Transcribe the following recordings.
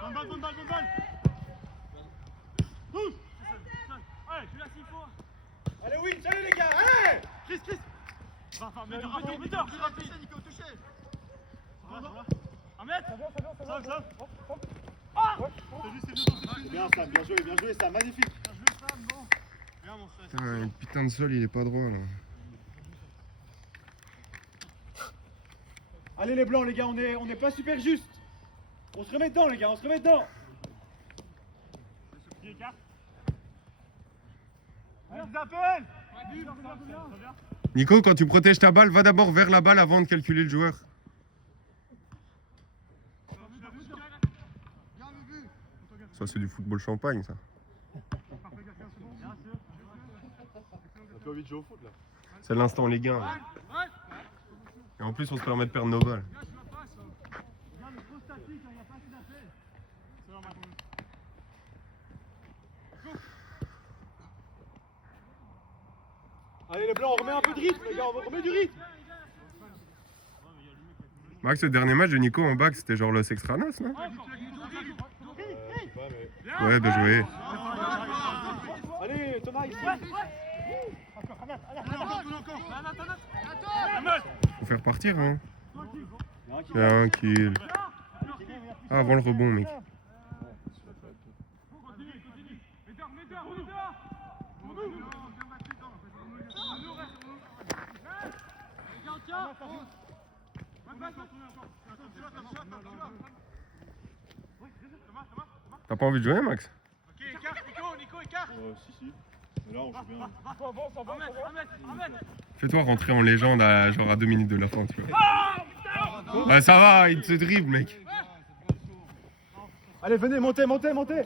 Bonne balle, bonne balle, bonne balle. Allez, je suis là s'il faut. Allez, oui, salut les gars, allez. Chris. Va, mets-toi. Nico, touché. Un mètre. Ça. C'est bien Sam, bien joué Sam, magnifique. Putain, le putain de sol il est pas droit là. Allez les blancs les gars, on est pas super juste. On se remet dedans les gars, on se remet dedans. Nico, quand tu protèges ta balle, va d'abord vers la balle avant de calculer le joueur. Ça c'est du football champagne ça. On a envie de jouer au foot là. C'est l'instant les gains. Et en plus on se permet de perdre nos balles. Allez les blancs, on remet un peu de rythme les gars, on remet du rythme. Max, le dernier match de Nico en bac c'était genre Los Extranos, non? Ouais, bien joué. Allez Thomas ici. Faut faire partir hein. Tranquille. Ah, avant le rebond mec. T'as pas envie de jouer Max? Ok, écarte, Nico, écarte. Si. Mais là on joue bien. Un mètre. Fais-toi rentrer en légende à, genre à 2 minutes de la fin, tu vois. Bah ça va, il te dribble mec. Allez venez, montez. Antoine. Antoine,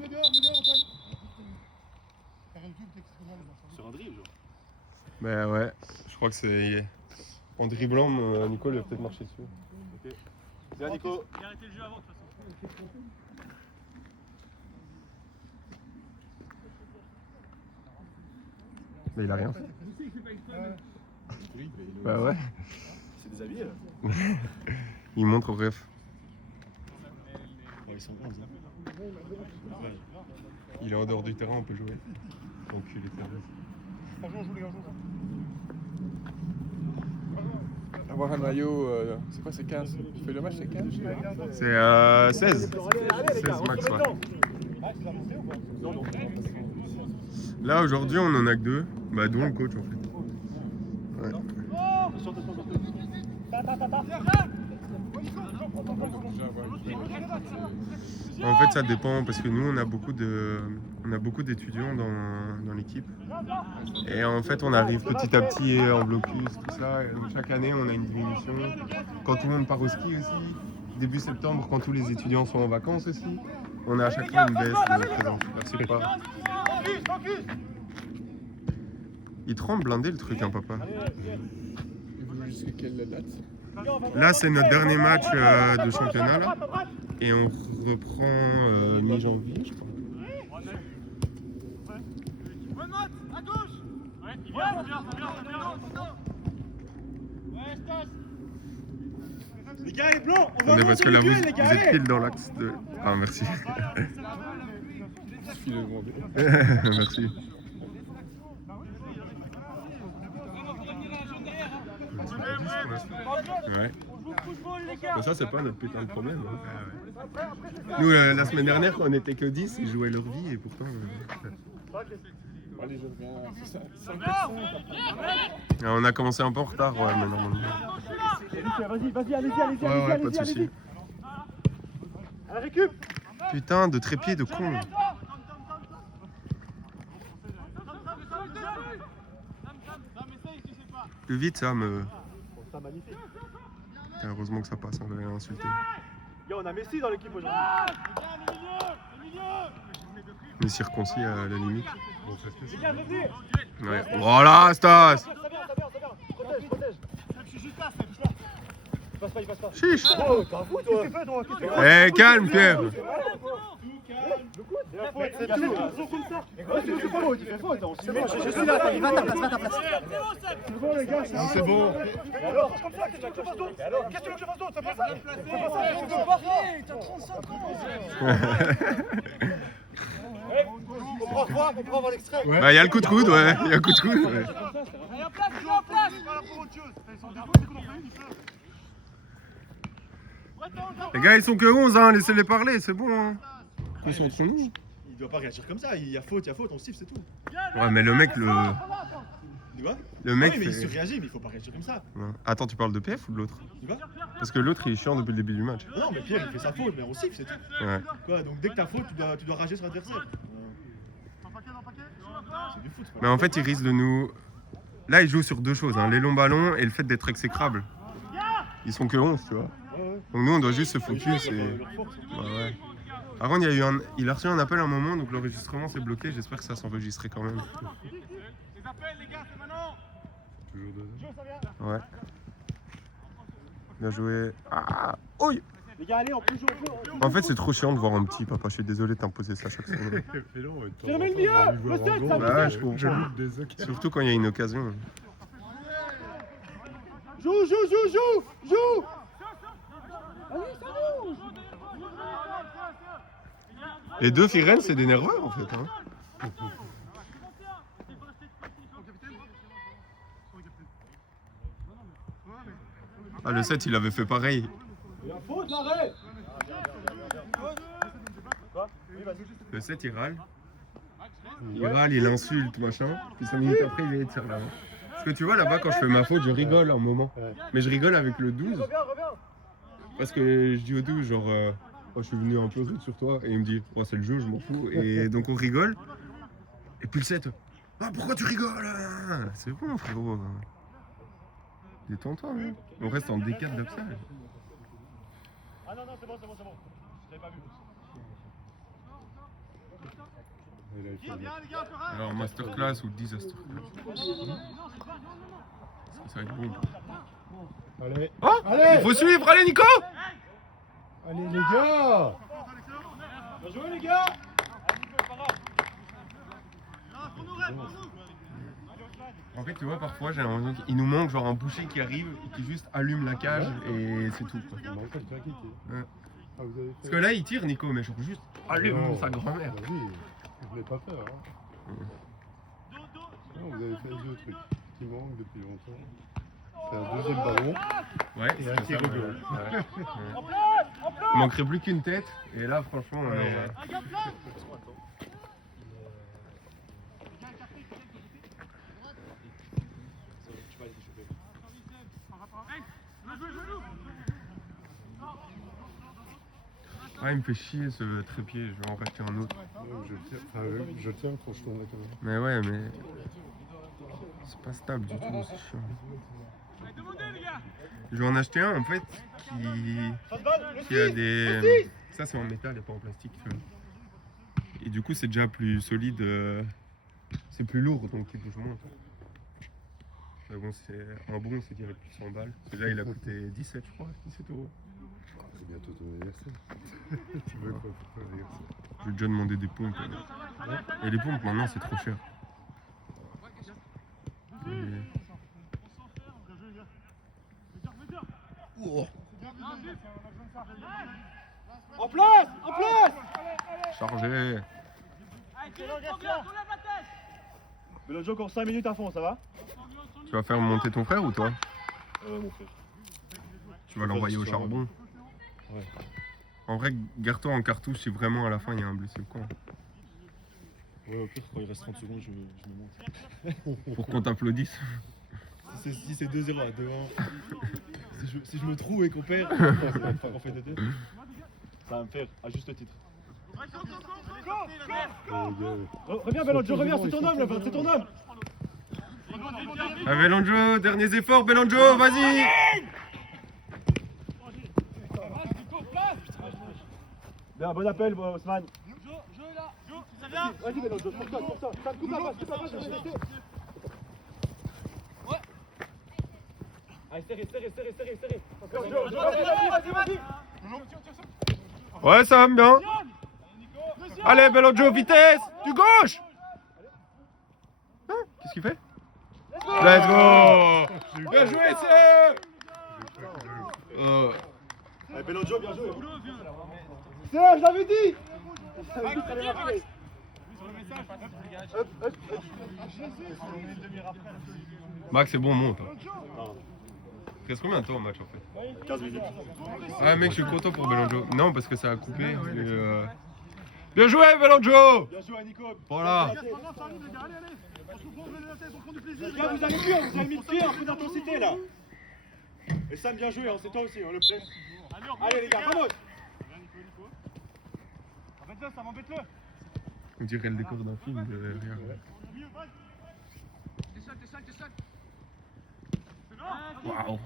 mets dehors, Antoine. Sur un dribble genre. Bah ouais, je crois que c'est... En dribblant, Nico il va peut-être marcher dessus. Ok. Bien Nico. Il a arrêté le jeu avant de toute façon. Mais il a rien fait. Bah ouais. C'est des habits là. Il montre au ref. Ils sont 11 hein. Il est en dehors du terrain, on peut jouer. Enculé de service. On joue les gars, on joue. Avoir un maillot, c'est quoi, c'est 15? Tu fais le match, c'est 15? C'est 16. 16 max, ouais. Là aujourd'hui on en a que 2. Bah dont le coach en fait. Ouais. En fait ça dépend parce que nous on a beaucoup d'étudiants dans l'équipe. Et en fait on arrive petit à petit en blocus, tout ça. Et donc, chaque année on a une diminution. Quand tout le monde part au ski aussi, début septembre quand tous les étudiants sont en vacances aussi, on a à chaque fois une baisse de présence. C'est pas... Il tremble blindé le truc, hein, papa. Et vous jouez jusqu'à quelle date? Là, c'est notre dernier match de championnat, là. Et on reprend mi-janvier, je crois. Bonne note, à gauche. Ouais, il vient. Ouais, Stas. Les gars, les blancs, on va Attendez, parce que là, vous les gars, êtes allez. pile dans l'axe de... Ah, merci. Il suffit de demander. Merci. Ouais. Mais ça, c'est pas notre putain de problème. Hein. Nous, la semaine dernière, quand on était que 10, ils jouaient leur vie et pourtant... Allez, je reviens. C'est ça. On a commencé un peu en retard, ouais, mais normalement... Vas-y, allez-y, Ouais, pas de soucis. Allez, récup. Putain, de trépied de con. Plus vite, ça me... Ça magnifique. Heureusement que ça passe, on va insulter. Gars, on a Messi dans l'équipe aujourd'hui. Mais circoncis à la limite. Les gars, revenez. Ouais. Voilà, Stas. Ça vient. Protège. Je suis juste là, c'est là. Il passe pas, il passe pas. Chiche. Oh, t'as un fou, toi. Qu'est-ce que tu fais, toi? Qu'est-ce que tu fais? Eh, calme, Pierre. C'est tout. Tu fais faute, tu fais faute. Je suis là, va à ta place. C'est bon, les gars. C'est bon. Alors, comme ça, qu'est-ce que tu veux que je fasse d'autre? Qu'est-ce que tu veux que je fasse d'autre? C'est pas ça. C'est pas ça. T'as 35 ans. On prend voir l'extrait. Bah, il y a le coup de coude, ouais. Il y a le coup de coude. Ouais. Allez, en place, en place. Les gars, ils sont que 11, hein. Laissez-les parler, c'est bon, hein. Ils sont entre nous. Il doit pas réagir comme ça. Il y a faute, on siffle, c'est tout. Ouais, mais le mec, Tu vois? Le mec. Oui, mais il fait- surréagit, mais il faut pas réagir comme ça. Ouais. Attends, tu parles de PF ou de l'autre? Tu vois? Parce que l'autre, il est chiant depuis le début du match. Non, mais Pierre, il fait sa faute, mais on siffle, c'est tout. Ouais. Quoi, donc dès que t'as faute, tu dois rager sur l'adversaire. C'est du foot, c'est pas Mais en fait, ils risquent de nous. Là, ils jouent sur deux choses, hein, les longs ballons et le fait d'être exécrable. Ils sont que 11, tu vois. Ouais. Donc nous, on doit juste se focus et. Leur force. Ouais. Par contre, il a reçu un appel à un moment, donc l'enregistrement s'est bloqué. J'espère que ça s'enregistrait quand même. Les appels, les gars, c'est maintenant. Toujours deux. Ouais. Bien joué. Ah. Oi. Les gars, allez, on peut jouer, En fait, c'est trop chiant de voir un petit papa. Je suis désolé de t'imposer ça chaque semaine. Fermez le milieu. Le 7, ça Ouais, je comprends. Surtout quand il y a une occasion. Joue. Allez, ça bouge. Les deux Firennes, c'est des nerveux en fait. Hein. Ah, le 7, il avait fait pareil. Il y a faute, l'arrêt. Le 7, il râle. Il râle, il insulte, machin. Puis 5 minutes après, il vient de tirer là-bas. Parce que tu vois, là-bas, quand je fais ma faute, je rigole un moment. Mais je rigole avec le 12. Reviens. Parce que je dis au 12, genre, oh, je suis venu un peu rude sur toi. Et il me dit, oh, c'est le jeu, je m'en fous. Et donc, on rigole. Et puis le 7, ah, pourquoi tu rigoles? C'est bon, frérot. Détends-toi, hein. On reste en D4 d'absal. Ah non, c'est bon. J'avais pas vu. Alors, masterclass ou disaster class? Ça va être bon. Allez. Oh, il faut suivre, allez Nico! Allez les gars. Bien joué, les gars. En fait, tu vois, parfois, j'ai l'impression qu'il nous manque genre un boucher qui arrive et qui juste allume la cage et c'est tout, quoi. Non, ça, c'est cliqué. Ouais. Ah, vous avez fait... Parce que là, il tire Nico, mais genre juste allume Non, sa grand-mère. bah oui, vous voulez pas faire. Hein. Non, vous avez fait deux trucs qui manquent depuis longtemps. C'est un deuxième ballon. Ouais, Et un c'est qui ça, rigole. ouais. Il manquerait plus qu'une tête, et là, franchement, on est. Ah, il me fait chier ce trépied, je vais en racheter un autre. Je le tiens quand je tourne quand même. Mais ouais, mais. C'est pas stable du tout, c'est chiant. Je vais en acheter un en fait qui a des. Ça c'est en métal et pas en plastique. Et du coup c'est déjà plus solide. C'est plus lourd donc il bouge moins. Mais bon, c'est un bon, c'est direct plus 100 balles. Celui-là il a coûté 17, je crois, 17 €. C'est bientôt ton anniversaire. Tu veux quoi pour ton anniversaire? Je vais déjà demander des pompes. Et les pompes maintenant c'est trop cher. Oh. En place. Chargé. Belonjo, encore 5 minutes à fond, ça va? Tu vas faire monter ton frère ou toi? Mon frère. Tu vas l'envoyer au charbon. Ouais. En vrai, garde-toi en cartouche si vraiment à la fin il y a un blessé au camp. Ouais, au pire, quand il reste 30 secondes, je me monte. Pour qu'on t'applaudisse. Si c'est 2-0 à 2-1, si je me trouve et qu'on perd, on fait 2-2. Ça va me faire à juste titre. Reviens, Belonjo, reviens, c'est ton homme là-bas, c'est ton homme. Ah, Belonjo, derniers efforts, Belonjo, vas-y! Bien, bon appel, Osman. Vas-y, Belonjo, pour toi. Ça coupe la passe, je vais rester. Allez, serré. Ouais, Sam, bien. Allez, Belonjo, vitesse. Du gauche. Hein, qu'est-ce qu'il fait? Let's go. Bien joué, Sam. Allez, Belonjo, bien joué. Serge, je l'avais dit. Max, c'est bon, monte. Il reste combien de temps au match en fait? 15 minutes. Ah mec, je suis content pour Belonjo. Non, parce que ça a coupé. Bien joué, Belonjo. Bien joué, Nico. Voilà. Les gars, vous allez mieux, vous avez mis le pied, un peu d'intensité là. Et Sam, bien joué, c'est toi aussi, on le presse. Allez les gars, vamos. Embête-le, Sam, embête-le. On dirait le décor d'un film. Regarde. Waouh.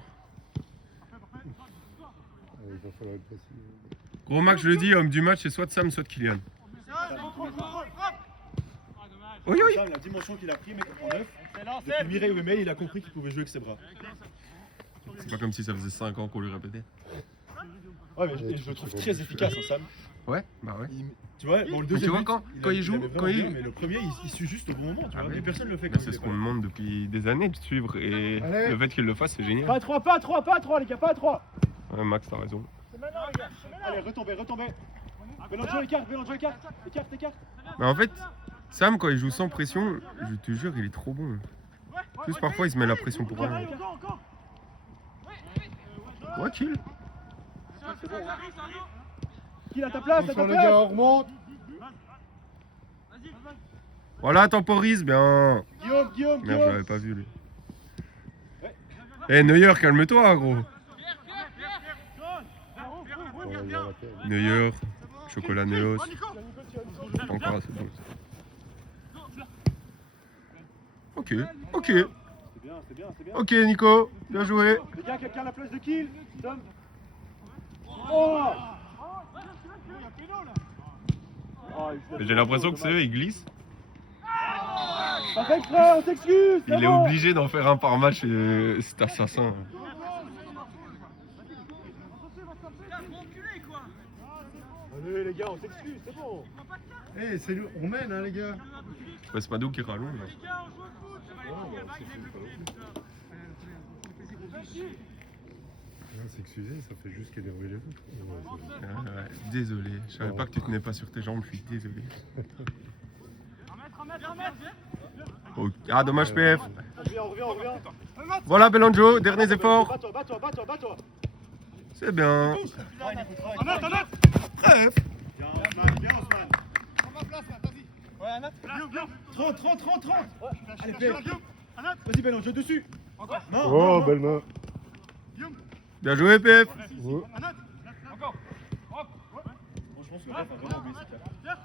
Il va falloir être précis. Gros Max, je le dis, homme du match, c'est soit de Sam, soit de Kylian. Oui, oui. Sam, la dimension qu'il a pris, mec, en neuf. Depuis Mireille Wemey, il a compris qu'il pouvait jouer avec ses bras. C'est pas comme si ça faisait 5 ans qu'on lui répétait. Ouais, mais je le trouve très efficace, hein, Sam. Ouais, bah ouais. Tu vois, bon, le Mais deuxième. tu vois, but, quand avait il joue, vraiment quand il- bien, mais le premier, il suit juste au bon moment, tu Ah vois. oui. Mais personne ne le fait Mais comme c'est il ce est qu'on pas. demande depuis des années de suivre et Allez. le fait qu'il le fasse, c'est génial. Pas à 3, pas à 3, pas à 3, les gars, pas à 3. Ouais, Max, t'as raison. Allez, retombez, retombez. Belonjo, écarte, écarte. Mais en fait, Sam, quand il joue sans pression, je te jure, il est trop bon. Juste parfois, il se met la pression pour rien. Ouais, kill. Qui a ta place, Attention les gars, on remonte. Voilà, temporise bien. Guillaume. Merde, je l'avais pas vu lui. Eh, Neuer, calme-toi, gros. Neuer, chocolat Neos. Encore assez bon. Ok. C'est bien. Ok, Nico, bien joué. Les gars, quelqu'un a la place de kill. Tom. Oh, J'ai l'impression que c'est eux, ils glissent. Pas fait exprès, on s'excuse. Il est obligé d'en faire un par match, c'est assassin. Allez les gars, on s'excuse, c'est bon. Eh, c'est nous, on mène hein les gars. C'est pas d'où qui rallonge. Là. S'excuser, ça fait juste qu'énerver les autres. Ouais, désolé, je savais pas que tu tenais pas sur tes jambes, je suis désolé. Oh, ah, dommage PF. On revient. Voilà Belonjo, derniers efforts. Bats-toi. C'est bien. Bref. Bien, Osman. Prends ma place là, vas-y. Ouais, Anat. 30. Allez, PF. Vas-y, Belonjo, dessus. Non. Oh, belle main. Bien joué PF. Ouais. Encore. Franchement, ce ref a vraiment oublié ses cartes.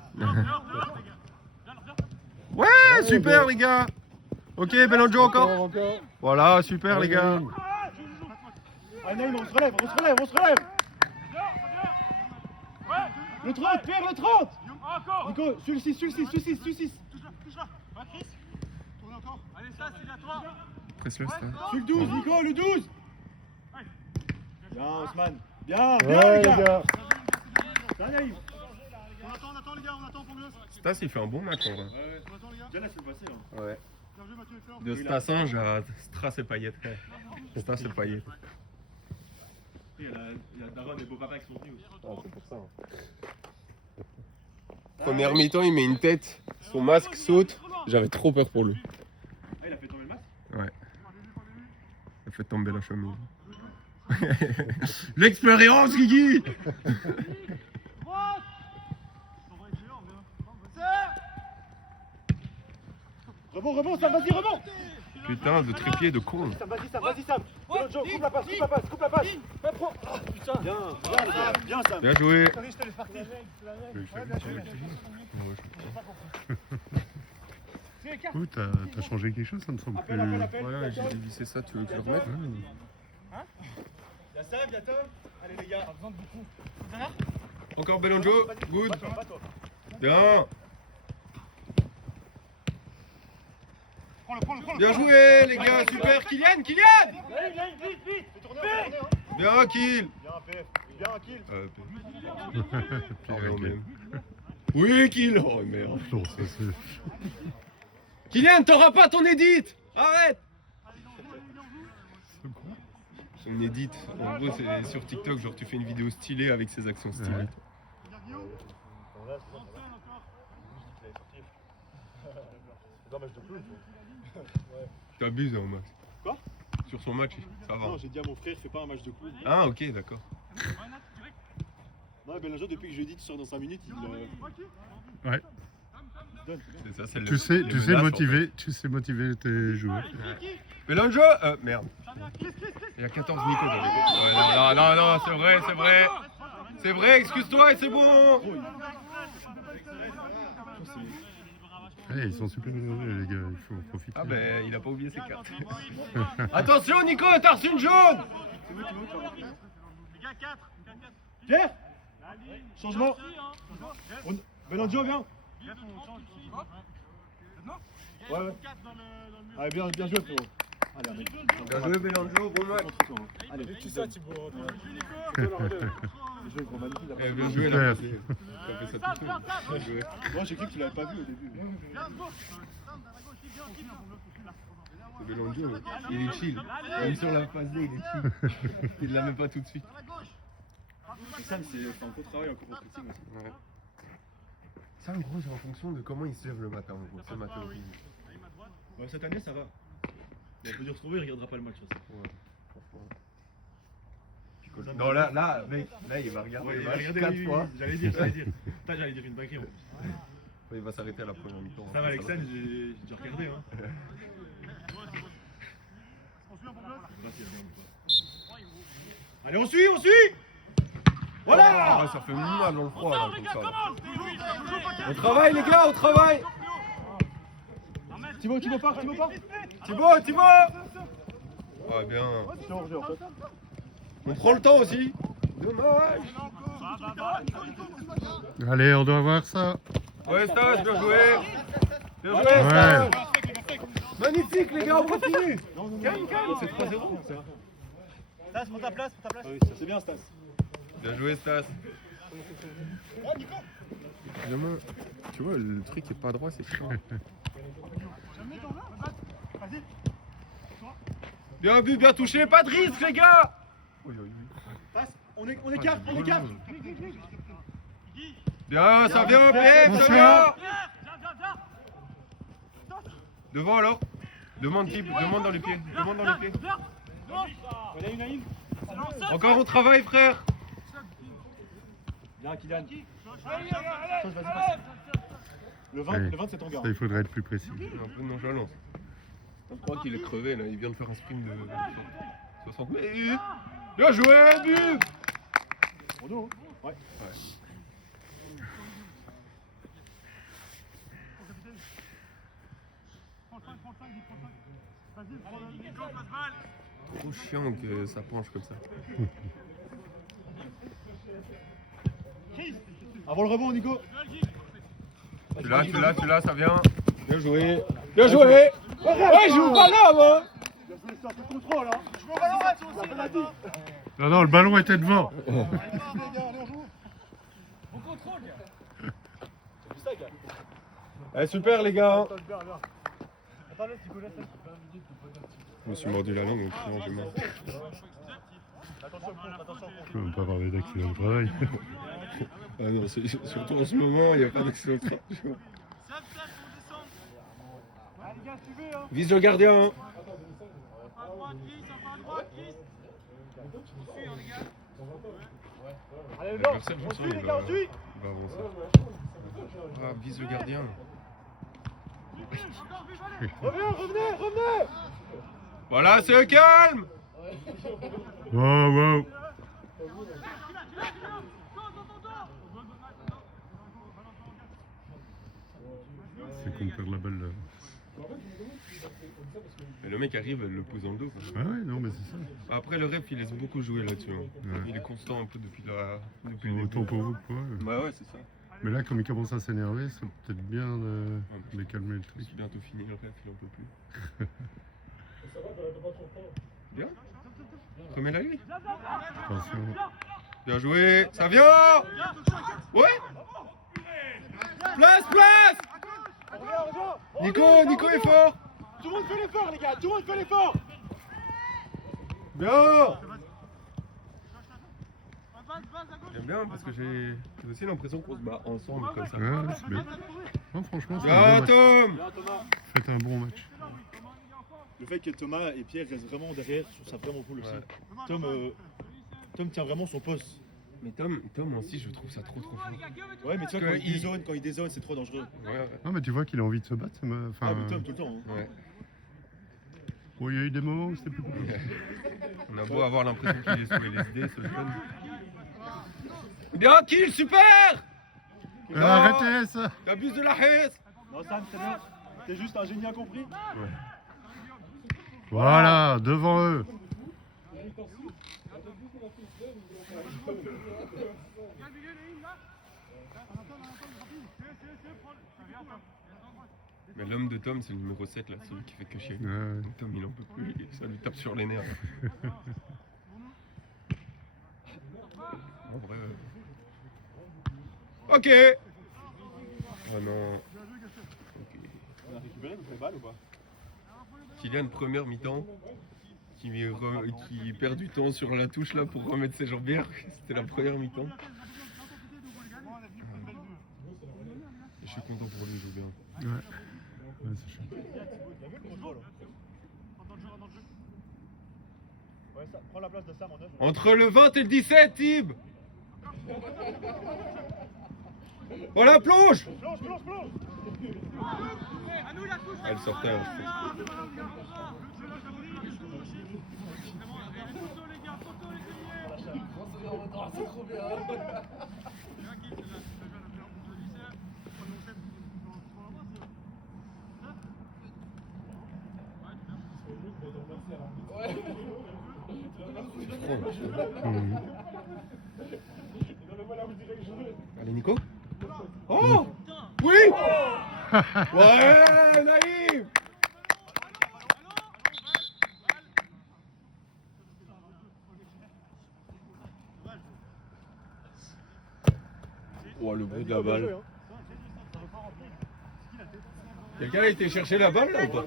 Ouais, super les gars. Ok, Belonjo encore. Voilà, super les gars. Ah, Naïm, on se relève. Le 30, Pierre, le 30. Nico, sur le 6. Touche-la. Va, Chris. Tourne encore. Allez, ça, c'est à toi. Presse-le, ça. Sur le 12, Nico, le 12. Bien, Osman. Bien, Ouais les les gars. gars. Bien, Naïm. On attend les gars, on attend pour mieux. Stas, il fait un bon match en vrai. On attend les gars. Bien, laisse le passer. Hein. Ouais. Bien joué Mathieu et Fleur. De Stassin, j'ai Stras et Payet. Stas et Payet. Il y a Daron et Beau Papa qui sont venus aussi. C'est pour ça. Première mi-temps, il met une tête, son masque saute. J'avais trop peur pour lui. Ah, il a fait tomber le masque. Ouais. Il a fait tomber la chemise. L'expérience, Guigui. Rebond, Sam, vas-y, rebond. Putain, de trépied de con. Sam, vas-y, Sam. Belonjo, coupe la passe. Fais pro. Ah, putain. Bien, Sam. Bien joué. Écoute, t'as changé quelque chose, ça me semble plus. Voilà, j'ai dévissé ça, tu veux que je le remette? Y'a Sam, y'a Tom. Allez, les gars. Encore Belonjo, good. Bats-toi. Bien. Prends-le. Bien joué les gars, super. Kylian. Vite. Fais tourner. Bien, kill. Bien, PF. Bien, kill. Ah, ouais, même. Oui, kill. Oh merde. Non, ça c'est. Kylian, t'auras pas ton edit. Arrête. Son edit, en gros, c'est sur TikTok, genre tu fais une vidéo stylée avec ses actions stylées. Ouais. C'est un match de plus. T'abuses, hein, Max. Quoi? Sur son match, ça va. Non, j'ai dit à mon frère, fais pas un match de clown. Ah, ok, d'accord. Non, Belinjo, depuis que je lui ai dit, tu sors dans 5 minutes, il Ouais. donne. C'est ça, c'est le. Tu sais les menaces, tu sais motiver tes joueurs. en fait. Belanjo merde. Il y a 14 Nico dans l'équipe. Ouais, non, c'est vrai, c'est vrai. C'est vrai, excuse-toi et c'est bon. Allez, ils sont super nerveux les gars, il faut en profiter. Ah ben, il a pas oublié ses cartes. Attention Nico, t'as reçu une jaune. Pierre! Changement! Belinjo, viens! Ouais. Allez, bien joué, frérot. Allez, allez. Bien joué Belanjo, bon match. Allez, tu sais, Thibaut. Bien joué là. T'as fait ça tout seul. Bien joué. Moi, j'ai cru que tu l'avais pas vu au début. C'est Belanjo, il est chill. Même sur la phase D, il est chill. Il la met pas tout de suite. Sam, c'est un gros travail encore au pressing aussi. Ouais. Ça, en gros, c'est en fonction de comment il se lève le matin. En gros. C'est ma théorie. Ouais, cette année, ça va. Il peut dire se trouver, il regardera pas le match. Ouais, franchement. Non, là, mec, là, il va regarder le match 4 fois. J'allais dire. Putain, j'allais dire une dinguerie. Il va s'arrêter à la première mi-temps. Sam Alexandre, j'ai déjà regardé. Hein. Allez, on suit! Voilà! Ah, ouais, ça fait mal dans le froid là, comme ça. Là. On travaille les gars, on travaille! Thibaut part! Thibaut! Ah bien. On prend le temps aussi. Dommage. Allez, on doit voir ça. Ouais Stas, bien joué. Bien joué Stas. Magnifique les gars, on continue. Calme, c'est 3-0 ça. Stas, prends ta place. Oui, c'est bien, Stas. Bien joué Stas. Vraiment, tu vois, le truc est pas droit, c'est chiant. Bien vu, bien touché, pas de risque les gars. Stas, on écarte. Bien, ça vient, PF, ça vient. Devant alors. Demande dans les pieds. Encore au travail frère. Bien, Kylian. Le 20, c'est ton gars. Ça, il faudrait être plus précis. Un peu de nonchalance. Je crois qu'il est crevé là, il vient de faire un sprint de 60 mètres. Bien joué, but. Pour nous, ouais. Trop chiant que ça penche comme ça. Avant le rebond, Nico. Tu l'as, ça vient. Bien joué. Ouais, je joue pas là, moi. C'est un peu de contrôle, hein. Je veux au ballon, Non, le ballon était devant. Eh, super les gars. Attends, laisse, Nico, laisse. Je me suis mordu la langue, donc j'ai mort. Attention. Je peux même pas parler d'accident de travail. Ah non, surtout en ce moment, il n'y a pas d'accident de travail. Vise le gardien. Hein. Allez, L'adversaire, je on sens, suit, il les gars, on suit. va avancer. Ah, vise le gardien. Revenez. Voilà, c'est calme. Wow. C'est qu'on perd la balle là. Et le mec arrive, elle le pose dans le dos. Quoi. Ah ouais, non, mais c'est ça. Après, le ref, il laisse beaucoup jouer là-dessus. Hein. Ouais. Il est constant un peu depuis le Autant début. pour vous que pour eux. Bah ouais, c'est ça. Mais là, comme il commence à s'énerver, c'est peut-être bien de calmer le truc. C'est bientôt fini, le ref, il en peut plus. Bien. Remets-la lui. Attention. Bien joué. Ça vient. Ouais. Place, place. Nico est fort. Tout le monde fait l'effort, les gars, tout le monde fait l'effort. Bien. J'aime bien parce que j'ai aussi l'impression qu'on se bat ensemble comme ça. Ouais, c'est bien. Non, franchement, c'est Bien, un bon match. Tom. Faites un bon match. Le fait que Thomas et Pierre restent vraiment derrière, je trouve ça vraiment cool aussi. Ouais. Tom tient vraiment son poste. Mais Tom aussi, je trouve ça trop fort. Ouais, mais tu vois, Parce quand il dézone, c'est trop dangereux. Ouais. Non, mais tu vois qu'il a envie de se battre. Ah, mais Tom, tout le temps. Hein. Ouais. Bon, il y a eu des moments où c'était plus compliqué. On a beau avoir l'impression qu'il est sous LSD, ce jeune. Bien kill, super. Arrêtez ça. T'abuses de la haine. Non, Sam, c'est bien. T'es juste un génie incompris. Ouais. Voilà, devant eux. Mais l'homme de Tom, c'est le numéro 7 là, celui qui fait que chier. Ouais. Tom, il en peut plus, ça lui tape sur les nerfs. En vrai. Ok. Oh non. Ok. On a récupéré notre balle ou pas? Kylian, première mi-temps, qui perd du temps sur la touche là pour remettre ses jambières. C'était la première mi-temps. Je suis content pour lui, il joue bien. Ouais. Ouais, c'est chaud. Ouais, ça, prends la place de Sam en 9. Entre le 20 et le 17, Tib. Oh la plonge. Plonge. Elle sortait. Hein, Mhm. Allez Nico. Oh oui. Ouais, Naïm. Oh le bruit de la balle. Quelqu'un a été chercher la balle là ou pas?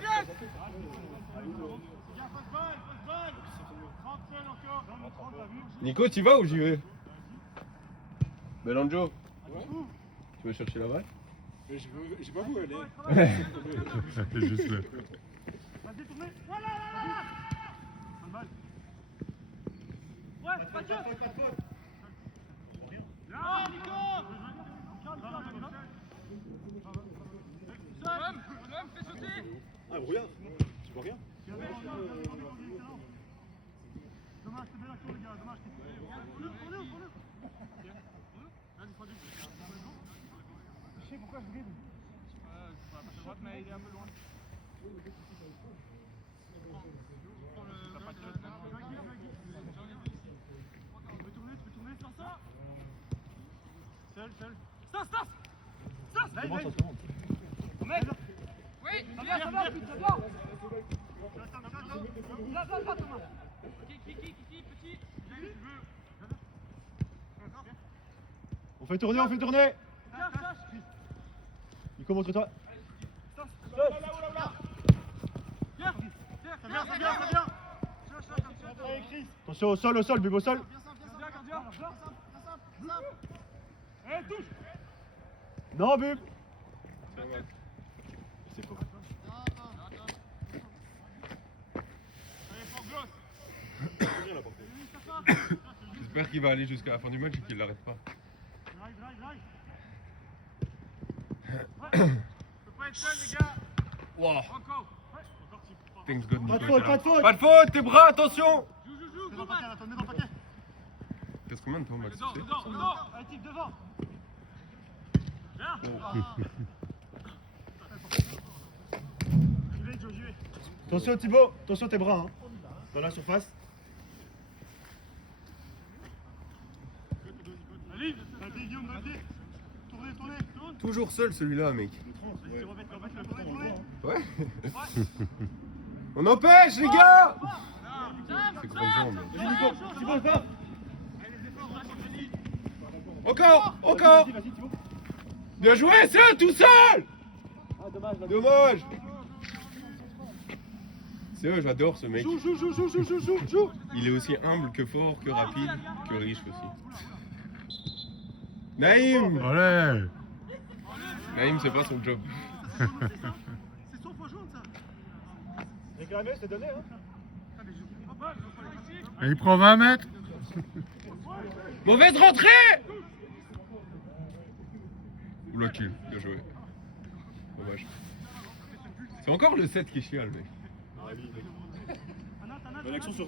Nico, tu vas ou j'y vais? Belanjo, tu veux chercher la balle? J'ai pas vu où elle est. C'est juste là. Vas-y, tournez. Voilà. Bonne balle. Ouais, pas de jeu. Bien, Nico. Tom, fais sauter. Ah, regarde. Tu vois rien. Dommage, c'est belle action les gars, dommage. Pour nous. Je sais pourquoi je brille. C'est pas droite, mais il est un peu loin. Tu peux tourner, faire ça. Seul. Stas. Comment ça se demande? Oui, ça va, ça va. Là, Thomas. Qui, petit. On fait tourner. Nico, montre-toi. Ça vient. Attention au sol, Bub au sol. Touche. Non, Bub. C'est faux. J'espère qu'il va aller jusqu'à la fin du match et qu'il l'arrête pas. Drive. Faut pas être seul, les gars. Wow. Encore. Thanks God, Nico Pas de était faute, là. pas de faute. Pas de faute, tes bras, attention. Joue, gros match. Attendez dans le paquet. Qu'est-ce combien de temps, Max? tu sais Dedans. Allez, type devant. Bien. J'y vais. Attention Thibaut, attention tes bras. Hein. Dans la surface. Allez, Guillaume, vas-y. Tournez. Toujours seul celui-là, mec. Ouais. On empêche, les gars. ses grandes jambes. Vas-y Nico, Thibaut, va. Encore, encore. Vas-y, Thibaut. Bien joué, c'est tout seul. Ah, dommage. Dommage. C'est eux, j'adore ce mec. Joue. Il est aussi humble que fort, que rapide, que riche aussi. Naïm. Allez. Naïm, c'est pas son job. C'est son faux jaune, ça. Réclamé, c'est donné, hein. Et il prend 20 mètres. Mauvaise rentrée. Oula, kill, bien joué. Dommage. C'est encore le 7 qui chiale, mec. L'action sur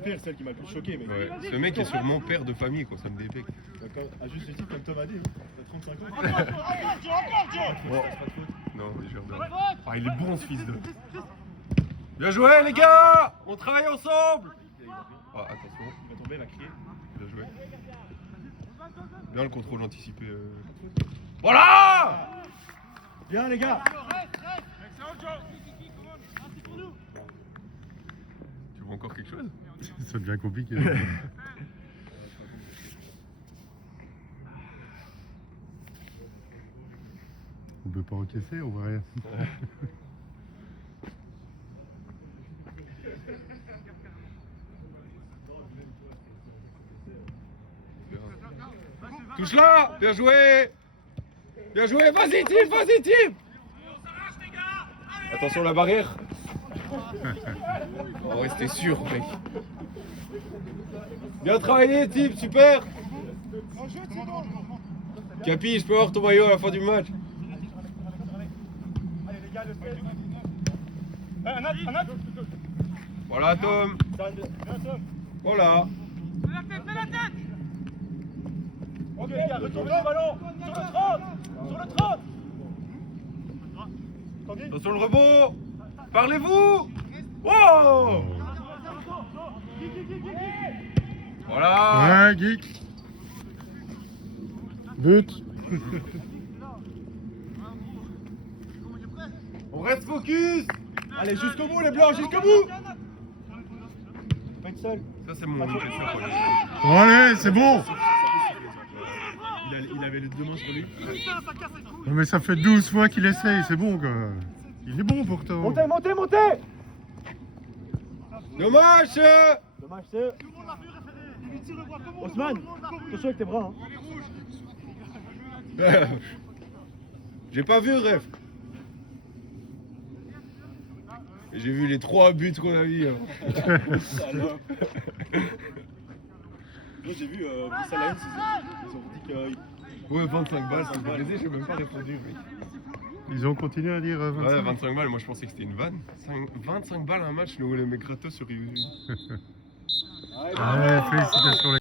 Pierre, c'est celle qui m'a le plus choqué. Mais... Ouais. Ce mec est sûrement père de famille, quoi, ça me débecte. À juste titre, comme Tom a dit, t'as 35 ans. Non, mais je redonne. Ah, il est bon ce fils de. Bien joué, les gars. On travaille ensemble. Ah, attention. Il va tomber, il va crier. Bien joué. Bien le contrôle anticipé. Voilà. Bien les gars. Tu veux encore quelque chose? Ça devient compliqué. On peut pas encaisser, on voit rien. Touche là. Bien joué. Bien joué. Vas-y, Tim. Vas-y, Tim. Attention la barrière. Oh, restez sûr, mec. Bien travaillé, Tim. Super. Capi, je peux avoir ton maillot à la fin du match. Allez les gars, le fait. Un autre. Voilà, Tom. Voilà. Mets la tête. Ok les gars, retournez le ballon. Sur le 30. Tanguy. Attention le rebond. Parlez-vous. Oh. Voilà. Ouais, geek. But. On reste focus. Allez, jusqu'au bout les blancs, jusqu'au bout. Pas être seul. Ça, c'est mon impression. Bon, allez, c'est bon. Il avait les deux mains sur lui. Putain, ça casse les couilles. Non, mais ça fait 12 fois qu'il essaye, c'est bon quoi. Il est bon pourtant. Montez. Dommage. Dommage, c'est. Tout le monde l'a vu, référé. Il tire le bras. Tout le monde Osman, l'a vu. attention avec tes bras. J'ai pas vu, ref. J'ai vu les 3 buts qu'on a mis. Salope. Moi j'ai vu Bruce Alliance, ils ont dit que. Ouais, 25 balles, ça me fait plaisir, j'ai même pas répondu, mec. Ils ont continué à dire 25. Ouais, 25 balles, moi je pensais que c'était une vanne. 25 balles un match, nous les mecs gratos sur YouTube. Ouais, félicitations les